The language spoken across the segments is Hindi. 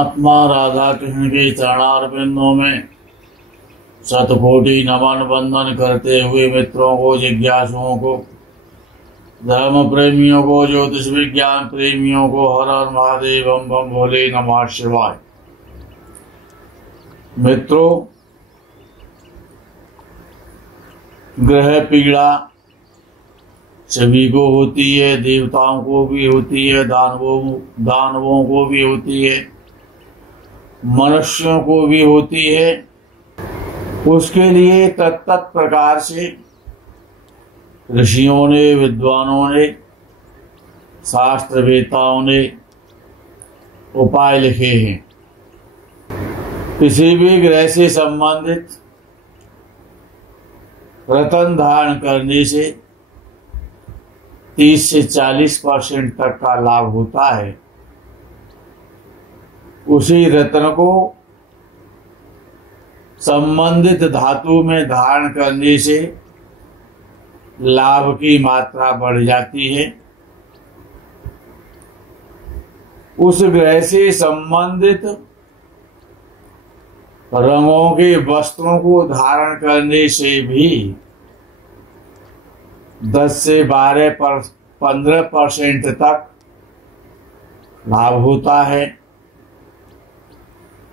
परमात्मा राधा कृष्ण के चरणारविंदों में शतकोटि नमन वंदन करते हुए मित्रों को, जिज्ञासुओं को, धर्म प्रेमियों को, ज्योतिष विज्ञान प्रेमियों को हर हर महादेव बम बम भोले नमः शिवाय। मित्रों, ग्रह पीड़ा सभी को होती है, देवताओं को भी होती है, दानवों को भी होती है, मनुष्यों को भी होती है। उसके लिए तत्त प्रकार से ऋषियों ने, विद्वानों ने, शास्त्रवेताओं ने उपाय लिखे हैं। किसी भी ग्रह से संबंधित रत्न धारण करने से 30 से 40% तक का लाभ होता है। उसी रत्न को संबंधित धातु में धारण करने से लाभ की मात्रा बढ़ जाती है। उस ग्रह से संबंधित रंगों के वस्त्रों को धारण करने से भी 10 से 15% तक लाभ होता है।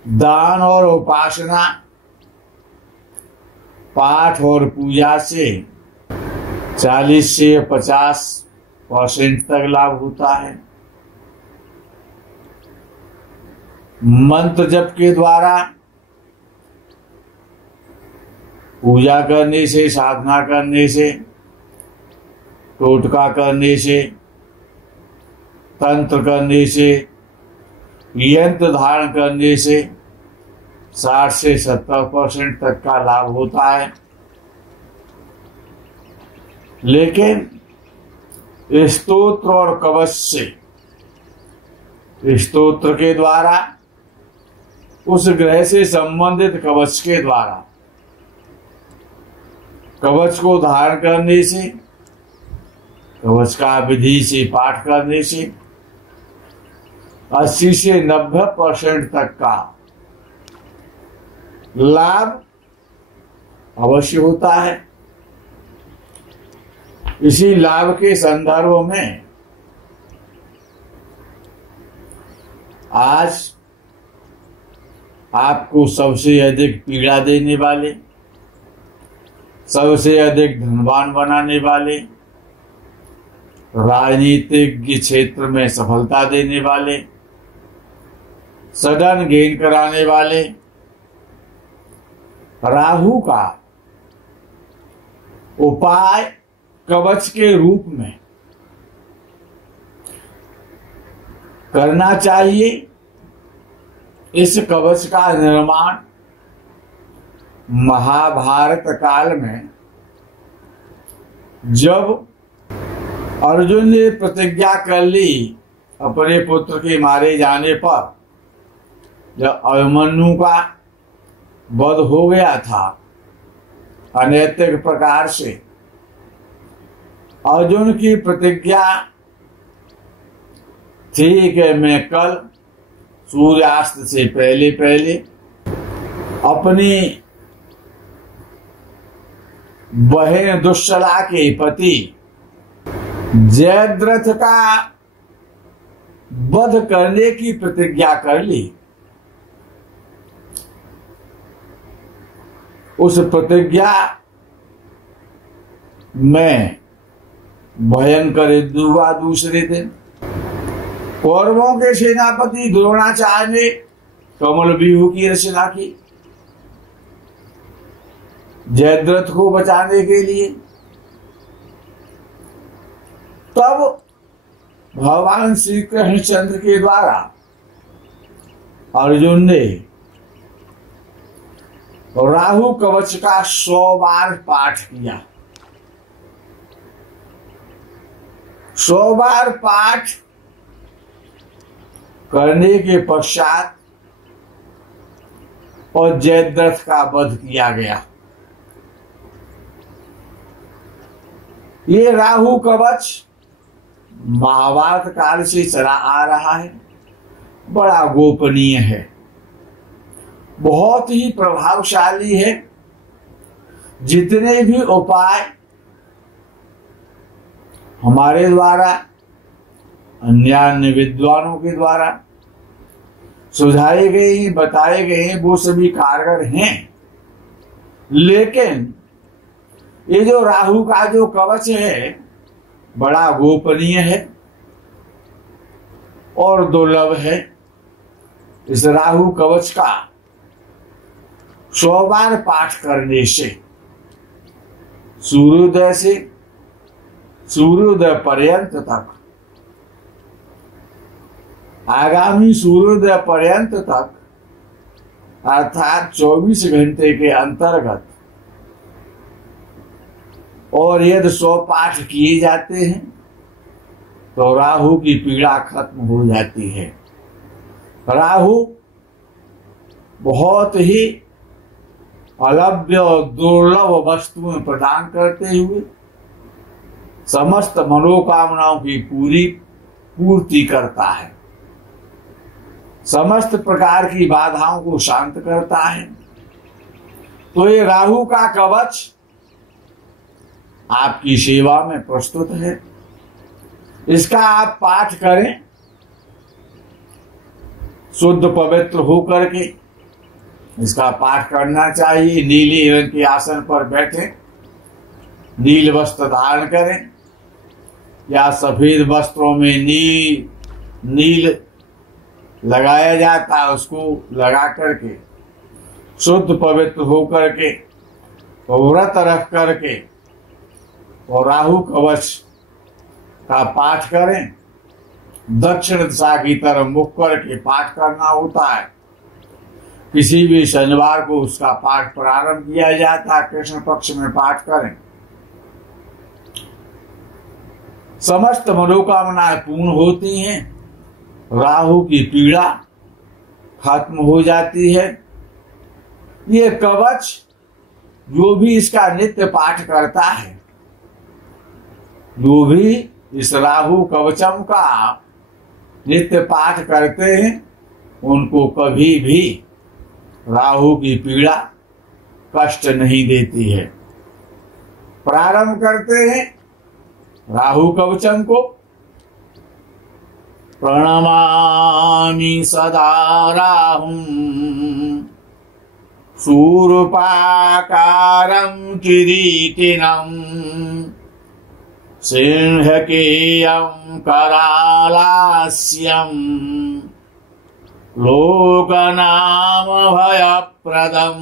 दान और उपासना, पाठ और पूजा से 40 से 50% तक लाभ होता है। मंत्र जप के द्वारा पूजा करने से, साधना करने से, टोटका करने से, तंत्र करने से, यंत्र धारण करने से 60 से 70% तक का लाभ होता है। लेकिन स्तोत्र और कवच से, स्तोत्र के द्वारा, उस ग्रह से संबंधित कवच के द्वारा, कवच को धारण करने से, कवच का विधि से पाठ करने से 80 से 90% तक का लाभ अवश्य होता है। इसी लाभ के संदर्भ में आज आपको सबसे अधिक पीड़ा देने वाले, सबसे अधिक धनवान बनाने वाले, राजनीतिक क्षेत्र में सफलता देने वाले, सडन गेन कराने वाले राहु का उपाय कवच के रूप में करना चाहिए। इस कवच का निर्माण महाभारत काल में जब अर्जुन ने प्रतिज्ञा कर ली अपने पुत्र के मारे जाने पर, जब अभिमन्यु का वध हो गया था अनैतिक प्रकार से, अर्जुन की प्रतिज्ञा थी कि मैं कल सूर्यास्त से पहले पहले अपनी बहन दुश्शला के पति जयद्रथ का वध करने की प्रतिज्ञा कर ली। उस प्रतिज्ञा में भयंकर युद्ध हुआ। दूसरे दिन कौरवों के सेनापति द्रोणाचार्य ने कमल व्यूह की रचना की जयद्रथ को बचाने के लिए। तब भगवान श्री कृष्णचंद्र के द्वारा अर्जुन ने राहु कवच का 100 बार पाठ किया। 100 बार पाठ करने के पश्चात और जयद्रथ का वध किया गया। ये राहु कवच महाभारत काल से चला आ रहा है। बड़ा गोपनीय है, बहुत ही प्रभावशाली है। जितने भी उपाय हमारे द्वारा, अन्य विद्वानों के द्वारा सुझाए गए हैं, बताए गए हैं, वो सभी कारगर हैं। लेकिन ये जो राहु का जो कवच है बड़ा गोपनीय है और दुर्लभ है। इस राहु कवच का 100 बार पाठ करने से सूर्योदय से सूर्योदय पर्यंत तक, आगामी सूर्योदय पर्यंत तक, अर्थात 24 घंटे के अंतर्गत, और यदि 100 पाठ किए जाते हैं तो राहु की पीड़ा खत्म हो जाती है। राहु बहुत ही अलभ्य और दुर्लभ वस्तुएं प्रदान करते हुए समस्त मनोकामनाओं की पूर्ति करता है, समस्त प्रकार की बाधाओं को शांत करता है। तो ये राहु का कवच आपकी सेवा में प्रस्तुत है। इसका आप पाठ करें शुद्ध पवित्र होकर के। इसका पाठ करना चाहिए। नीले रंग के आसन पर बैठे, नील वस्त्र धारण करें या सफेद वस्त्रों में नील लगाया जाता है, उसको लगा करके शुद्ध पवित्र होकर के व्रत रख करके और राहु कवच का पाठ करें। दक्षिण दिशा की तरफ मुख करके पाठ करना होता है। किसी भी शनिवार को उसका पाठ प्रारंभ किया जाता है। कृष्ण पक्ष में पाठ करें। समस्त मनोकामनाएं पूर्ण होती हैं, राहु की पीड़ा खत्म हो जाती है। ये कवच जो भी इसका नित्य पाठ करता है, जो भी इस राहु कवचम का नित्य पाठ करते हैं, उनको कभी भी राहु की पीड़ा कष्ट नहीं देती है। प्रारंभ करते हैं राहु कवचम को। प्रणमामि सदा राहुं शूर्पाकारं किरीटिनं सिंहकेयं करालास्यं लोकनाम भयप्रदं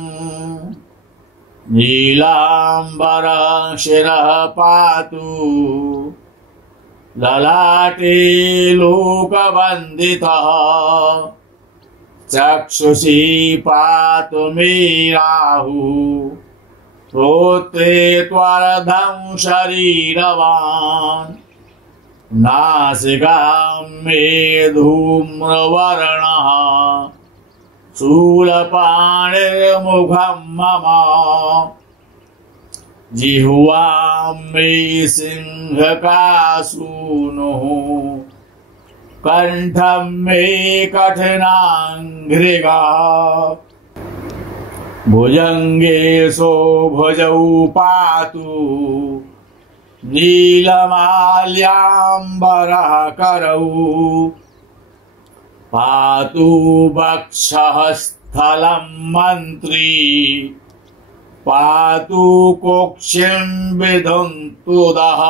नीलांबर शिरः पातु ललाटे लोकवन्दितः चक्षुषी पातु मे राहु श्रोत्रे त्वरधं शरीरवान् नासिकां मे धूम्रवर्णः शूलपाणिर्मुखं मम जिह्वां मे सिंहकासूनुः कंठं मे कठिनाङ्घ्रिगा भुजंगे भुजौ पातु नीलमाल्याम्बरः करौ पातु वक्षः स्थलं मन्त्री पातु कुक्षिं विधुन्तुदः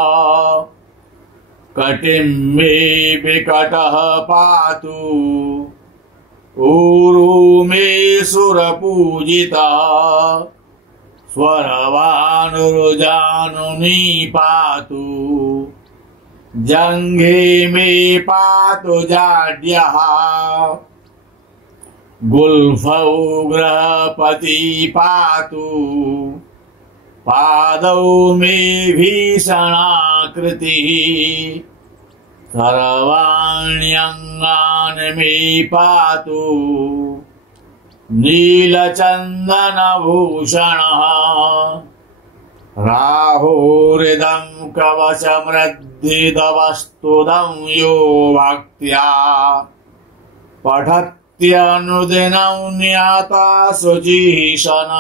कटिं मे विकटः पातु ऊरु मे सुरपूजितः स्वरवानुरुजानुनी पातु जंघे मे पातु जाड्यः गुल्फौ गृहपति पातु पादौ मे भीषणाकृतिः सर्वाण्यङ्गानि मे पातु नीलचन्दनभूषणः राहुरिदं कवचमृद्धिदवस्तुदं यो भक्त्या पठत्यनुदिनं ज्ञाता शुचिशन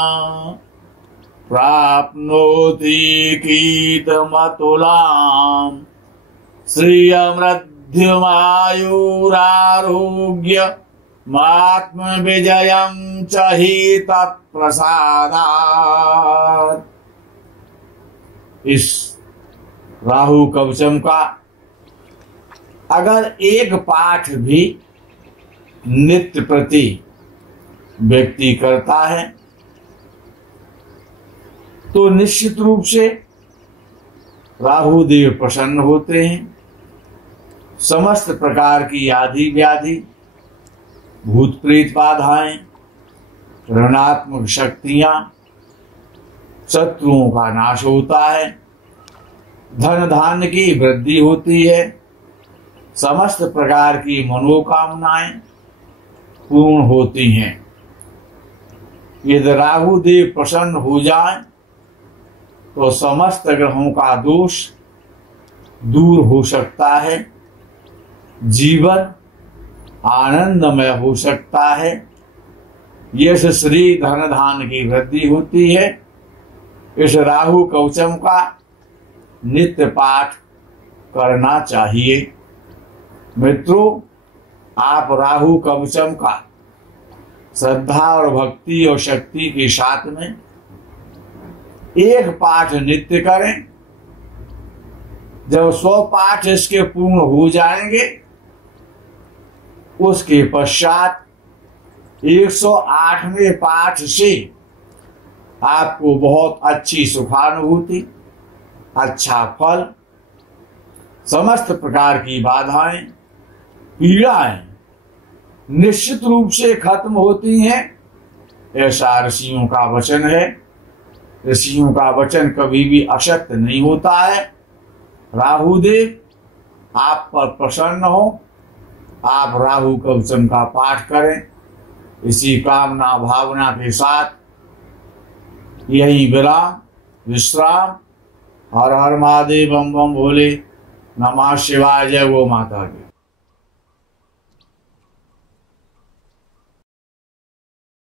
प्राप्नोति कीर्तिमतुलां श्रियमृद्युमायुरारोग्यमात्मविजयं च हि तत्प्रसादात्। इस राहु कवचम का अगर एक पाठ भी नित्य प्रति व्यक्ति करता है तो निश्चित रूप से राहु देव प्रसन्न होते हैं। समस्त प्रकार की आदि व्याधि, भूत प्रेत बाधाएं, ऋणात्मक शक्तियां, शत्रुओं का नाश होता है, धन धान्य की वृद्धि होती है, समस्त प्रकार की मनोकामनाएं पूर्ण होती हैं। यदि राहु देव प्रसन्न हो जाए तो समस्त ग्रहों का दोष दूर हो सकता है, जीवन आनंदमय हो सकता है, यश श्री धन धान्य की वृद्धि होती है। इस राहु कवचम का नित्य पाठ करना चाहिए। मित्रों, आप राहु कवचम का श्रद्धा और भक्ति और शक्ति के साथ में एक पाठ नित्य करें। जब 100 पाठ इसके पूर्ण हो जाएंगे उसके पश्चात 108वें पाठ से आपको बहुत अच्छी सुखानुभूति, अच्छा फल, समस्त प्रकार की बाधाएं, पीड़ाएं निश्चित रूप से खत्म होती हैं। ऐसा ऋषियों का वचन है। ऋषियों का वचन कभी भी असत्य नहीं होता है। राहुदेव आप पर प्रसन्न हो, आप राहु कवचम का पाठ करें। इसी कामना भावना के साथ यही विश्राम। हर हर महादेव, बम बम भोले, नमः शिवाय, जय गो माता की।